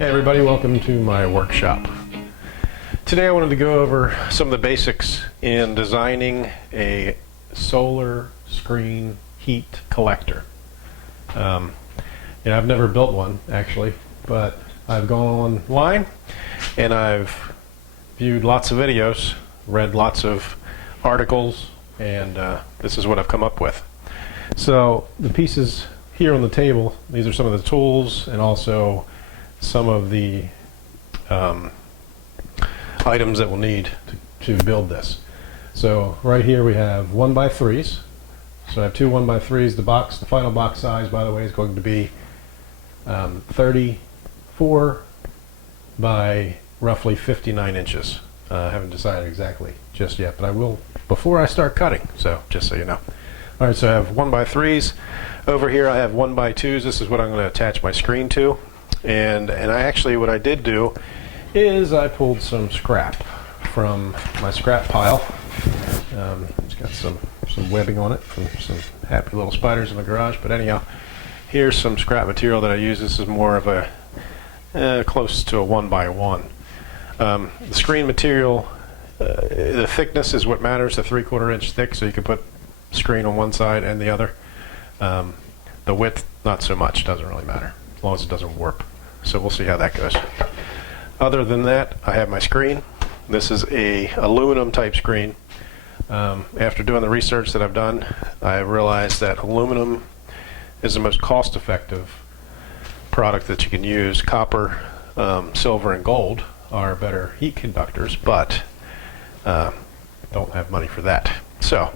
Hey everybody, welcome to my workshop. Today I wanted to go over some of the basics in designing a solar screen heat collector. I've never built one actually, but I've gone online and I've viewed lots of videos, read lots of articles, and this is what I've come up with. So the pieces here on the table, these are some of the tools and also some of the items that we'll need to build this. So right here we have 1x3s. So I have two 1x3s. The final box size, by the way, is going to be 34 by roughly 59 inches. I haven't decided exactly just yet, but I will before I start cutting, so just so you know. Alright, so I have 1x3s. Over here I have 1x2s. This is what I'm going to attach my screen to. And I actually, what I did do is I pulled some scrap from my scrap pile. It's got some webbing on it from some happy little spiders in the garage, but anyhow, here's some scrap material that I use. This is more of a close to a 1x1. The screen material, the thickness is what matters, the 3/4 inch thick, so you can put screen on one side and the other. The width, not so much, doesn't really matter, as long as it doesn't warp. So we'll see how that goes. Other than that, I have my screen. This is a aluminum type screen. After doing the research that I've done, I realized that aluminum is the most cost-effective product that you can use. Copper, silver, and gold are better heat conductors, but don't have money for that. So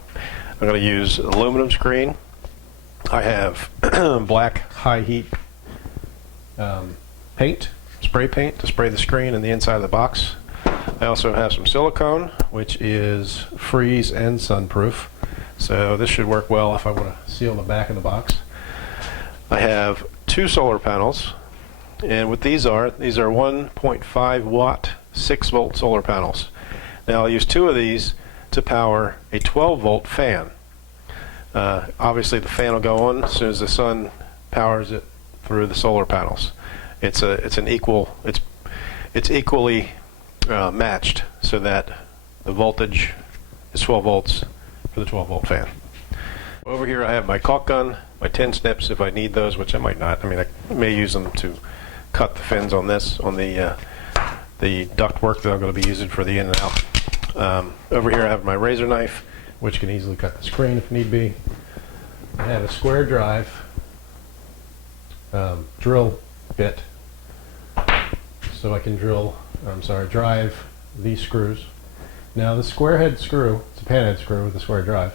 I'm going to use aluminum screen. I have black high heat paint, spray paint to spray the screen and the inside of the box. I also have some silicone, which is freeze and sunproof, so this should work well if I want to seal the back of the box. I have two solar panels, and what these are 1.5 watt 6 volt solar panels. Now I'll use two of these to power a 12 volt fan. Obviously the fan will go on as soon as the sun powers it through the solar panels. It's equally matched, so that the voltage is 12 volts for the 12 volt fan. Over here I have my caulk gun, my tin snips if I need those, which I might not. I mean, I may use them to cut the fins on this, on the duct work that I'm going to be using for the in and out. Over here I have my razor knife, which can easily cut the screen if need be. I have a square drive drill bit, so I can drive these screws. Now the square head screw, it's a pan head screw with a square drive.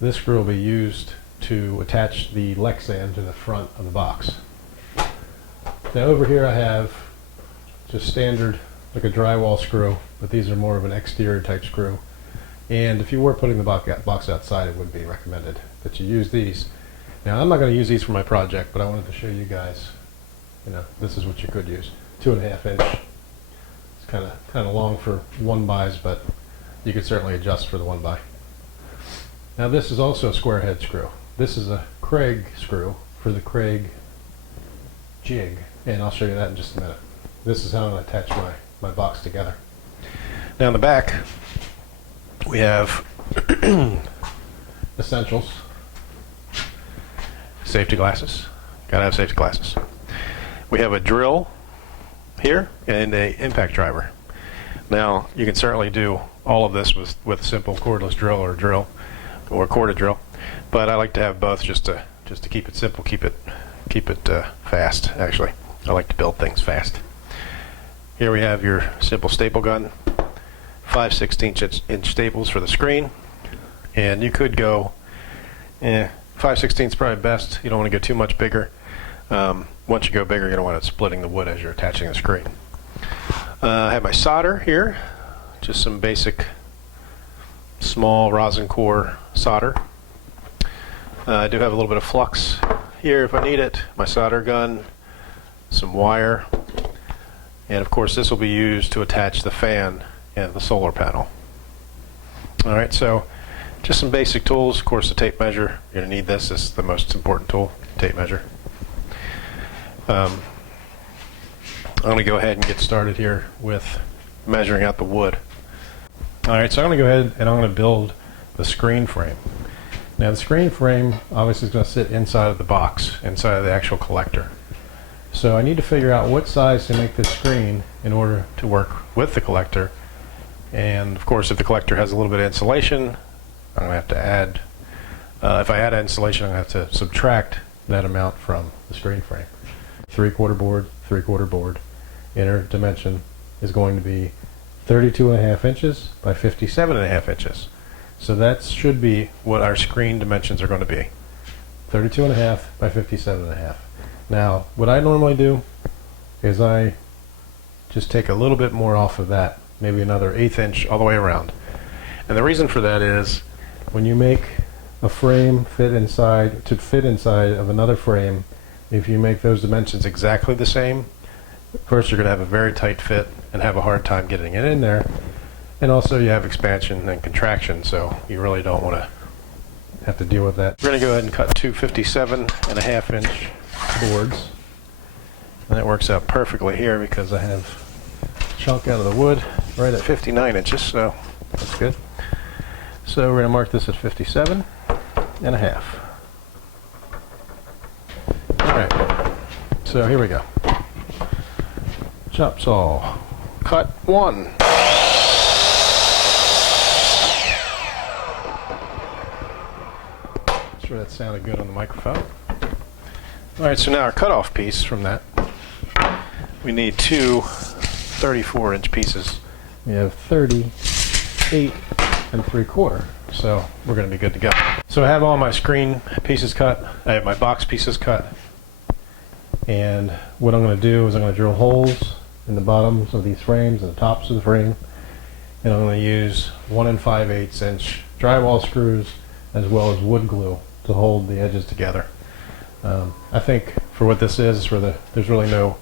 This screw will be used to attach the Lexan to the front of the box. Now over here I have just standard, like a drywall screw, but these are more of an exterior type screw. And if you were putting the box outside, it would be recommended that you use these. Now I'm not going to use these for my project, but I wanted to show you guys, this is what you could use. 2.5 inch. It's kind of long for 1x's, but you could certainly adjust for the 1x. Now this is also a square head screw. This is a Craig screw for the Craig jig, and I'll show you that in just a minute. This is how I'm going to attach my box together. Now in the back we have essentials. Safety glasses. Gotta have safety glasses. We have a drill here and a impact driver. Now you can certainly do all of this with a simple cordless drill or corded drill, but I like to have both just to keep it simple, keep it fast. Actually, I like to build things fast. Here we have your simple staple gun, 5/16 inch staples for the screen, and you could go 5/16 is probably best. You don't want to go too much bigger. Once you go bigger, you don't want it splitting the wood as you're attaching the screen. I have my solder here, just some basic small rosin core solder. I do have a little bit of flux here if I need it, my solder gun, some wire, and of course this will be used to attach the fan and the solar panel. Alright, so just some basic tools. Of course, the tape measure. You're going to need this. This is the most important tool, tape measure. I'm going to go ahead and get started here with measuring out the wood. Alright, so I'm going to go ahead and I'm going to build the screen frame. Now the screen frame obviously is going to sit inside of the box, inside of the actual collector. So I need to figure out what size to make this screen in order to work with the collector. And of course, if the collector has a little bit of insulation, I'm going to have to add, if I add insulation, I'm going to have to subtract that amount from the screen frame. 3/4 board, 3/4 board. Inner dimension is going to be 32.5 inches by 57.5 inches. So that should be what our screen dimensions are going to be. 32.5 by 57.5. Now, what I normally do is I just take a little bit more off of that, maybe another 1/8 inch all the way around. And the reason for that is when you make a frame fit inside of another frame, if you make those dimensions exactly the same, first you're going to have a very tight fit and have a hard time getting it in there. And also you have expansion and contraction, so you really don't want to have to deal with that. We're going to go ahead and cut two 57.5 inch boards. And that works out perfectly here because I have a chunk out of the wood right at 59 inches, so that's good. So we're going to mark this at 57.5. Alright, so here we go. Chop saw. Cut 1. Sure that sounded good on the microphone. Alright, so now our cutoff piece from that, we need two 34-inch pieces. We have 38 3/4, so we're going to be good to go. So I have all my screen pieces cut, I have my box pieces cut, and what I'm going to do is I'm going to drill holes in the bottoms of these frames and the tops of the frame, and I'm going to use 1 5/8 inch drywall screws as well as wood glue to hold the edges together. I think for what this is, there's really no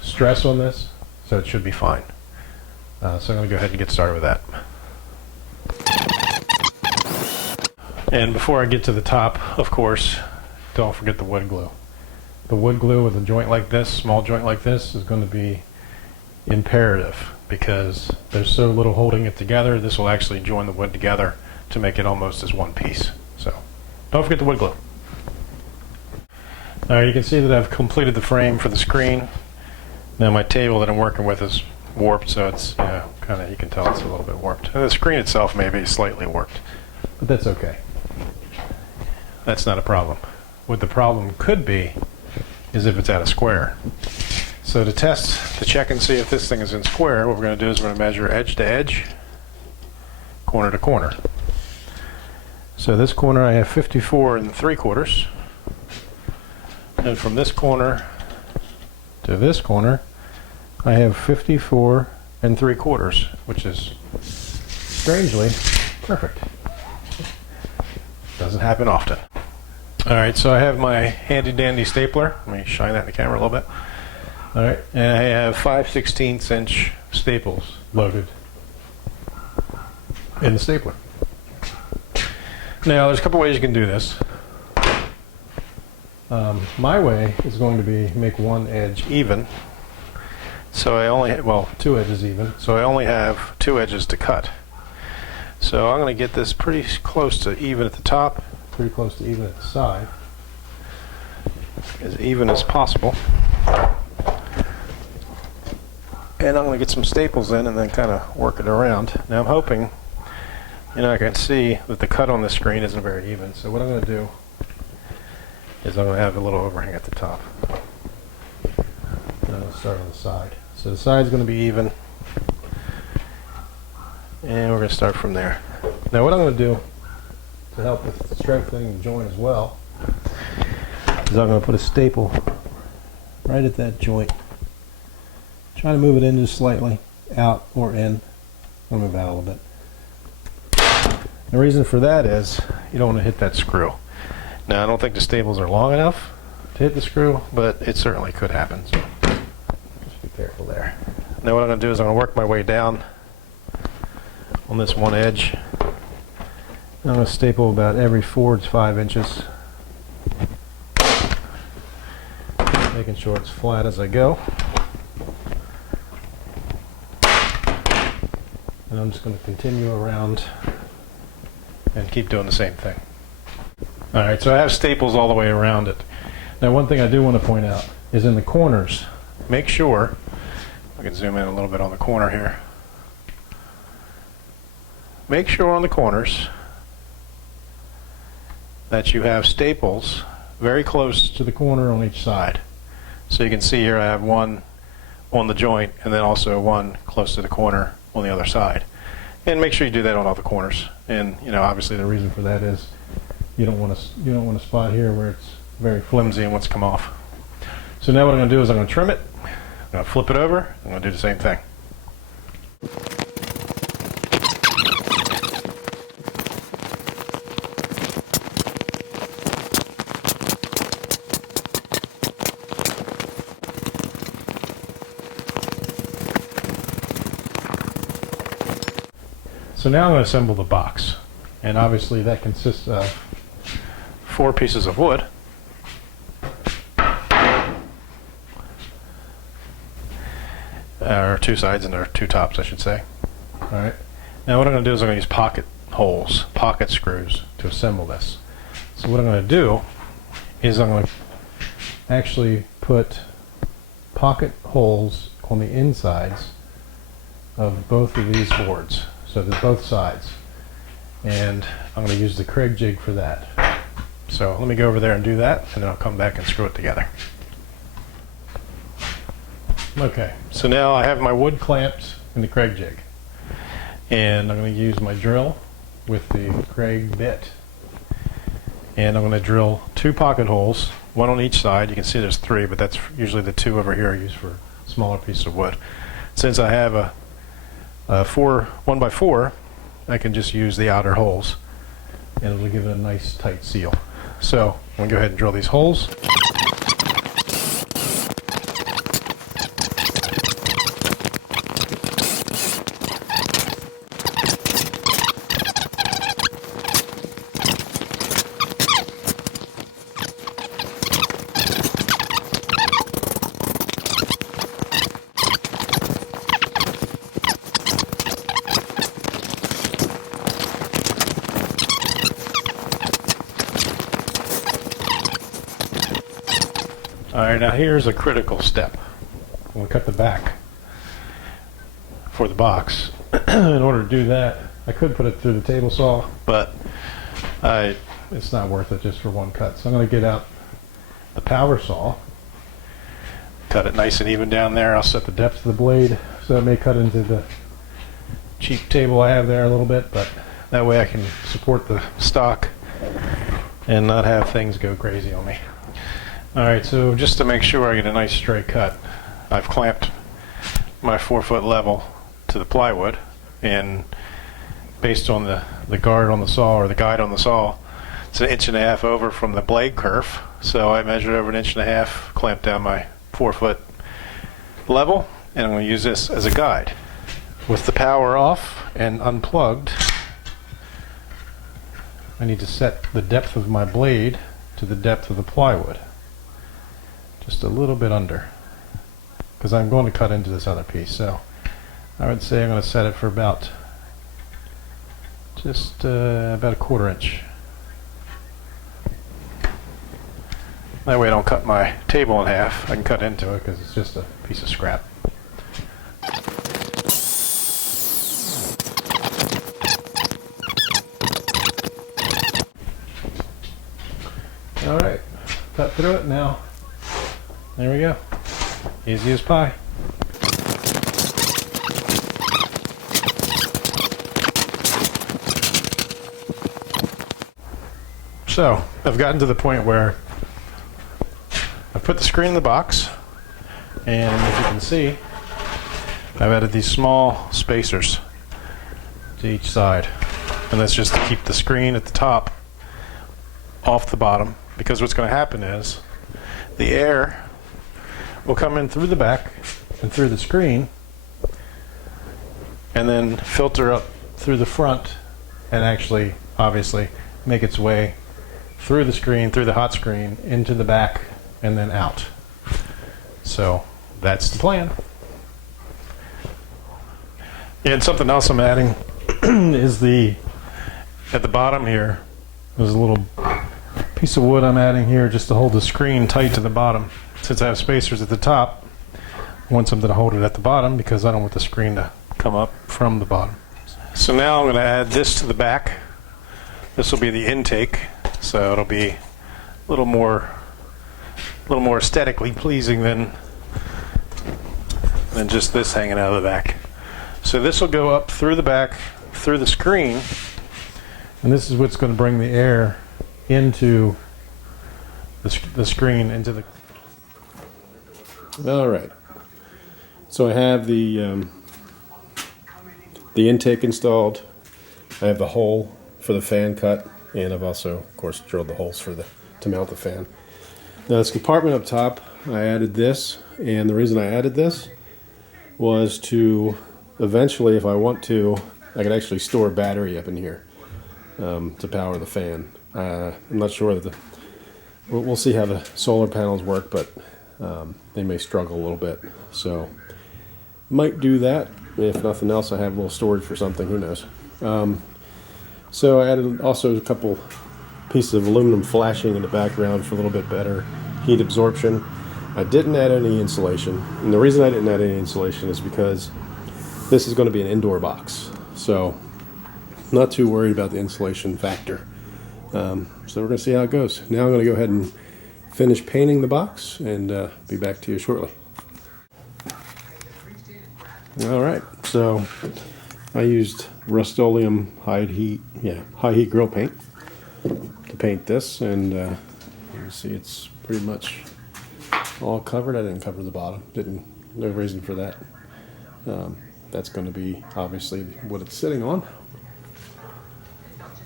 stress on this, so it should be fine. So I'm going to go ahead and get started with that. And before I get to the top, of course, don't forget the wood glue. The wood glue with a joint like this, small joint like this, is going to be imperative because there's so little holding it together. This will actually join the wood together to make it almost as one piece. So don't forget the wood glue. You can see that I've completed the frame for the screen. Now my table that I'm working with is warped, so it's you can tell it's a little bit warped. And the screen itself may be slightly warped, but that's okay. That's not a problem. What the problem could be is if it's at a square. So to check and see if this thing is in square, what we're going to do is we're going to measure edge to edge, corner to corner. So this corner I have 54 3/4, and from this corner to this corner I have 54 3/4, which is strangely perfect. Doesn't happen often. Alright, so I have my handy dandy stapler. Let me shine that in the camera a little bit. Alright, and I have 5/16 inch staples loaded in the stapler. Now there's a couple ways you can do this. My way is going to be make one edge even. So I only two edges even. So I only have 2 edges to cut. So I'm going to get this pretty close to even at the top, pretty close to even at the side, as even as possible. And I'm going to get some staples in and then kind of work it around. Now I'm hoping, I can see that the cut on the screen isn't very even. So what I'm going to do is I'm going to have a little overhang at the top. And I'm going to start on the side. So the side's going to be even. And we're going to start from there. Now what I'm going to do to help with strengthening the joint as well is I'm going to put a staple right at that joint. Try to move it in just slightly, out or in. I'll move out a little bit. The reason for that is you don't want to hit that screw. Now I don't think the staples are long enough to hit the screw, but it certainly could happen. So just be careful there. Now what I'm going to do is I'm going to work my way down on this one edge. I'm going to staple about every 4 to 5 inches. making sure it's flat as I go. And I'm just going to continue around and keep doing the same thing. Alright, so I have staples all the way around it. Now one thing I do want to point out is in the corners, make sure, I can zoom in a little bit on the corner here, make sure on the corners that you have staples very close to the corner on each side. So you can see here I have one on the joint and then also one close to the corner on the other side. And make sure you do that on all the corners. And you know, obviously the reason for that is you don't want a spot here where it's very flimsy and wants to come off. So now what I'm going to do is I'm going to trim it, I'm going to flip it over, I'm going to do the same thing. So now I'm going to assemble the box, and obviously that consists of 4 pieces of wood, or 2 sides and there are 2 tops, I should say. Alright, now what I'm going to do is I'm going to use pocket holes, pocket screws to assemble this. So what I'm going to do is I'm going to actually put pocket holes on the insides of both of these boards. So there's both sides, and I'm going to use the Craig jig for that. So let me go over there and do that, and then I'll come back and screw it together. Okay, so now I have my wood clamped in the Craig jig, and I'm going to use my drill with the Craig bit, and I'm going to drill 2 pocket holes, 1 on each side. You can see there's 3, but that's usually the 2 over here I use for smaller pieces of wood. Since I have a 1x4, I can just use the outer holes and it'll give it a nice tight seal. So I'm going to go ahead and drill these holes. Alright, now here's a critical step. I'm going to cut the back for the box. In order to do that, I could put it through the table saw, but it's not worth it just for one cut. So I'm going to get out the power saw, cut it nice and even down there. I'll set the depth of the blade so it may cut into the cheap table I have there a little bit, but that way I can support the stock and not have things go crazy on me. Alright, so just to make sure I get a nice straight cut, I've clamped my 4-foot level to the plywood, and based on the guard on the saw, or the guide on the saw, it's 1.5 inches over from the blade kerf. So I measured over 1.5 inches, clamped down my 4-foot level, and I'm going to use this as a guide. With the power off and unplugged, I need to set the depth of my blade to the depth of the plywood. Just a little bit under, because I'm going to cut into this other piece. So I would say I'm going to set it for about just about 1/4 inch. That way I don't cut my table in half. I can cut into it because it's just a piece of scrap. Alright, cut through it now. There we go. Easy as pie. So, I've gotten to the point where I've put the screen in the box, and as you can see, I've added these small spacers to each side. And that's just to keep the screen at the top off the bottom, because what's going to happen is the air will come in through the back and through the screen, and then filter up through the front and actually, obviously, make its way through the screen, through the hot screen, into the back, and then out. So that's the plan. And something else I'm adding is at the bottom here, there's a little piece of wood I'm adding here just to hold the screen tight to the bottom. Since I have spacers at the top, I want something to hold it at the bottom because I don't want the screen to come up from the bottom. So now I'm going to add this to the back. This will be the intake, so it'll be a little more aesthetically pleasing than just this hanging out of the back. So this will go up through the back, through the screen, and this is what's going to bring the air into the screen, into the... All right. So I have the intake installed. I have the hole for the fan cut, and I've also, of course, drilled the holes to mount the fan. Now this compartment up top, I added this, and the reason I added this was to eventually, if I want to, I could actually store a battery up in here to power the fan. I'm not sure that we'll see how the solar panels work, but they may struggle a little bit. So might do that. If nothing else, I have a little storage for something, who knows. So I added also a couple pieces of aluminum flashing in the background for a little bit better heat absorption. I didn't add any insulation, and the reason I didn't add any insulation is because this is going to be an indoor box, so not too worried about the insulation factor. So we're going to see how it goes. Now I'm going to go ahead and finish painting the box and be back to you shortly. Alright, so I used Rust-Oleum high heat grill paint to paint this, and you can see it's pretty much all covered. I didn't cover the bottom, no reason for that. That's going to be obviously what it's sitting on.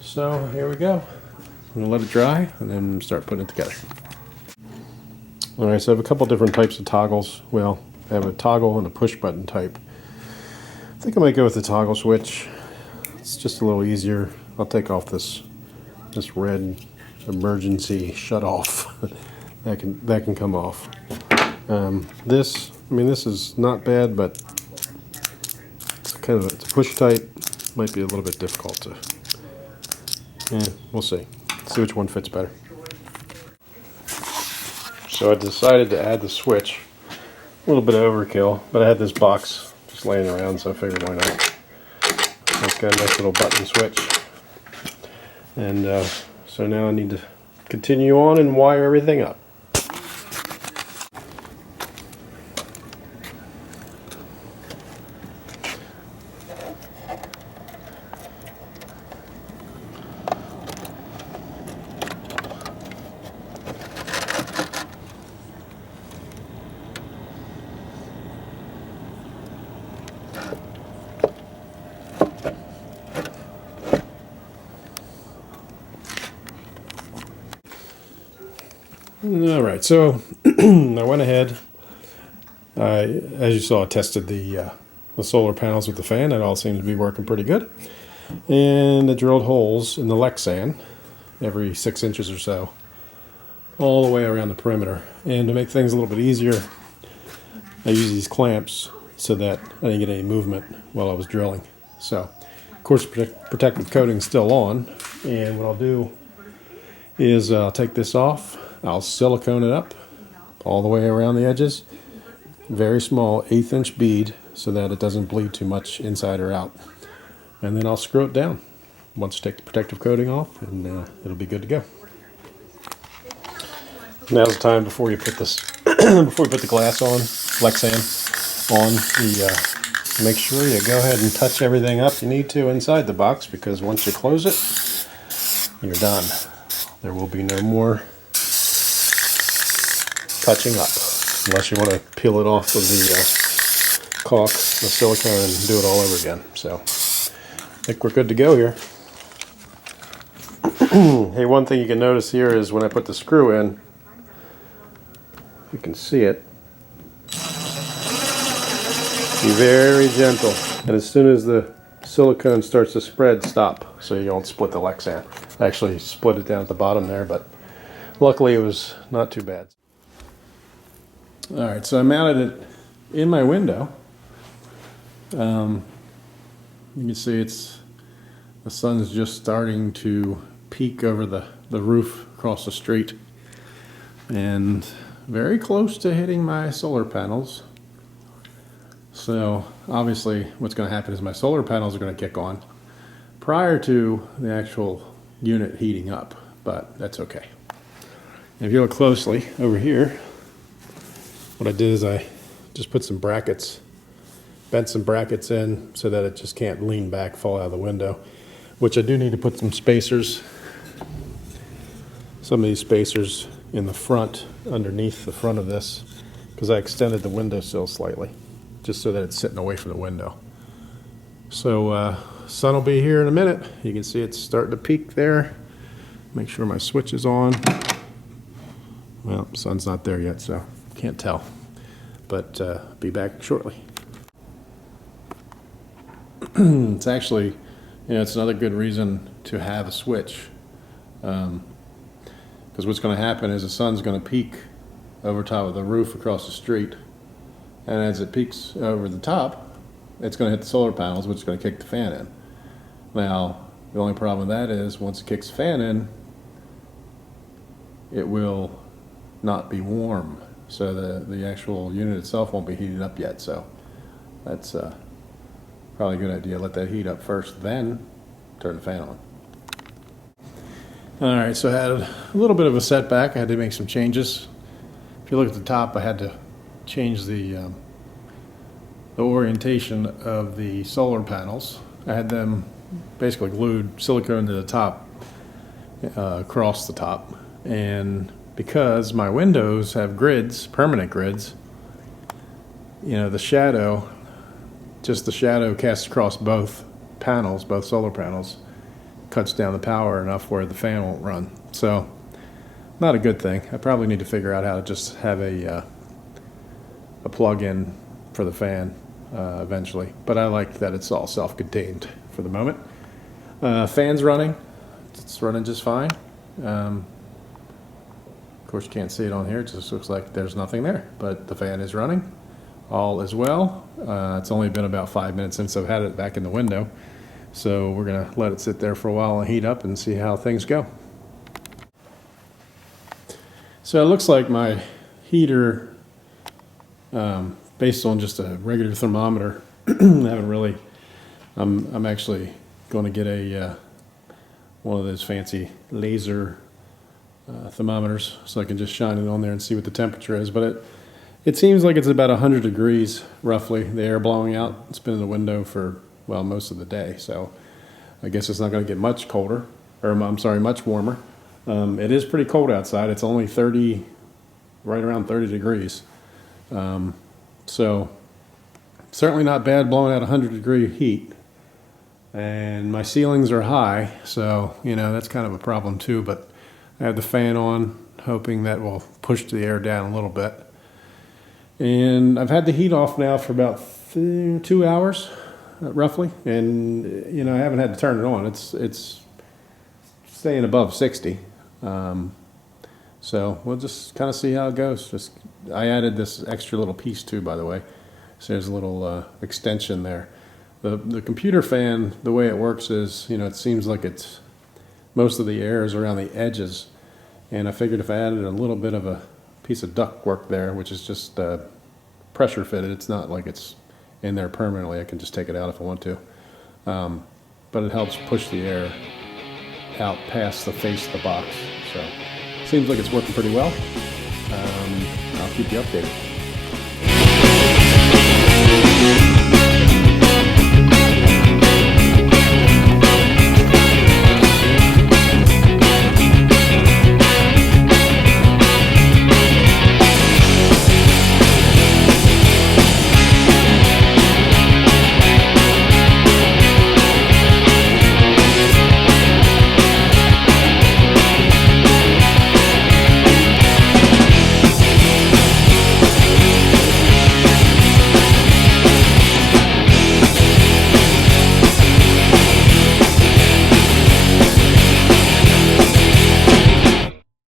So here we go. I'm going to let it dry and then start putting it together. Alright, so I have a couple different types of toggles. Well, I have a toggle and a push button type. I think I might go with the toggle switch. It's just a little easier. I'll take off this red emergency shut off. that can come off. This is not bad, but it's a push type. Might be a little bit difficult to. Yeah, we'll see. See which one fits better. So I decided to add the switch. A little bit of overkill, but I had this box just laying around, so I figured why not. It's got a nice little button switch. And so now I need to continue on and wire everything up. Alright, so I went ahead, as you saw, I tested the solar panels with the fan. It all seems to be working pretty good. And I drilled holes in the Lexan every 6 inches or so, all the way around the perimeter. And to make things a little bit easier, I use these clamps so that I didn't get any movement while I was drilling. So, of course, protective coating's still on, and what I'll do is I'll take this off. I'll silicone it up all the way around the edges. Very small 1/8 inch bead so that it doesn't bleed too much inside or out. And then I'll screw it down once you take the protective coating off, and it'll be good to go. Now's the time before you put this, before you put the glass on, Lexan on, make sure you go ahead and touch everything up you need to inside the box, because once you close it, you're done. There will be no more touching up, unless you want to peel it off of the caulk, the silicone, and do it all over again. So I think we're good to go here. Hey, one thing you can notice here is when I put the screw in, you can see it, be very gentle, and as soon as the silicone starts to spread, stop, so you don't split the Lexan. I actually split it down at the bottom there, but luckily it was not too bad. All right, so I mounted it in my window. You can see the sun's just starting to peek over the roof across the street, and very close to hitting my solar panels. So obviously what's going to happen is my solar panels are going to kick on prior to the actual unit heating up, but that's okay. If you look closely over here, what I did is I just put some brackets, bent some brackets in so that it just can't lean back, fall out of the window, which I do need to put some spacers, some of these spacers in the front, underneath the front of this, because I extended the windowsill slightly, just so that it's sitting away from the window. So sun will be here in a minute. You can see it's starting to peak there. Make sure my switch is on. Well, sun's not there yet, so can't tell, but be back shortly. It's actually, it's another good reason to have a switch, because what's going to happen is the sun's going to peak over top of the roof across the street, and as it peaks over the top, it's going to hit the solar panels, which is going to kick the fan in. Now, the only problem with that is once it kicks the fan in, it will not be warm, so the actual unit itself won't be heated up yet. So that's probably a good idea. Let that heat up first, then turn the fan on. All right, so I had a little bit of a setback. I had to make some changes. If you look at the top, I had to change the orientation of the solar panels. I had them basically glued silicone to the top, across the top, and because my windows have grids, permanent grids, the shadow, just the shadow cast across both panels, both solar panels, cuts down the power enough where the fan won't run. So, not a good thing. I probably need to figure out how to just have a plug-in for the fan eventually. But I like that it's all self-contained for the moment. Fan's running. It's running just fine. Of course, you can't see it on here. It just looks like there's nothing there. But the fan is running. All is well. It's only been about 5 minutes since I've had it back in the window. So we're going to let it sit there for a while and heat up and see how things go. So it looks like my heater, based on just a regular thermometer, I'm actually going to get one of those fancy laser thermometers so I can just shine it on there and see what the temperature is. But it seems like it's about 100 degrees roughly, the air blowing out. It's been in the window for, well, most of the day, so I guess it's not going to get much colder, or much warmer. It is pretty cold outside. It's only right around 30 degrees. So certainly not bad blowing out 100-degree heat. And my ceilings are high, so that's kind of a problem too. But I have the fan on, hoping that will push the air down a little bit. And I've had the heat off now for about 2 hours, roughly. And I haven't had to turn it on. It's staying above 60. So we'll just kind of see how it goes. I added this extra little piece too, by the way. So there's a little extension there. The computer fan, the way it works is, it seems like most of the air is around the edges. And I figured if I added a little bit of a piece of duct work there, which is just pressure fitted, it's not like it's in there permanently. I can just take it out if I want to. But it helps push the air out past the face of the box. So seems like it's working pretty well. I'll keep you updated.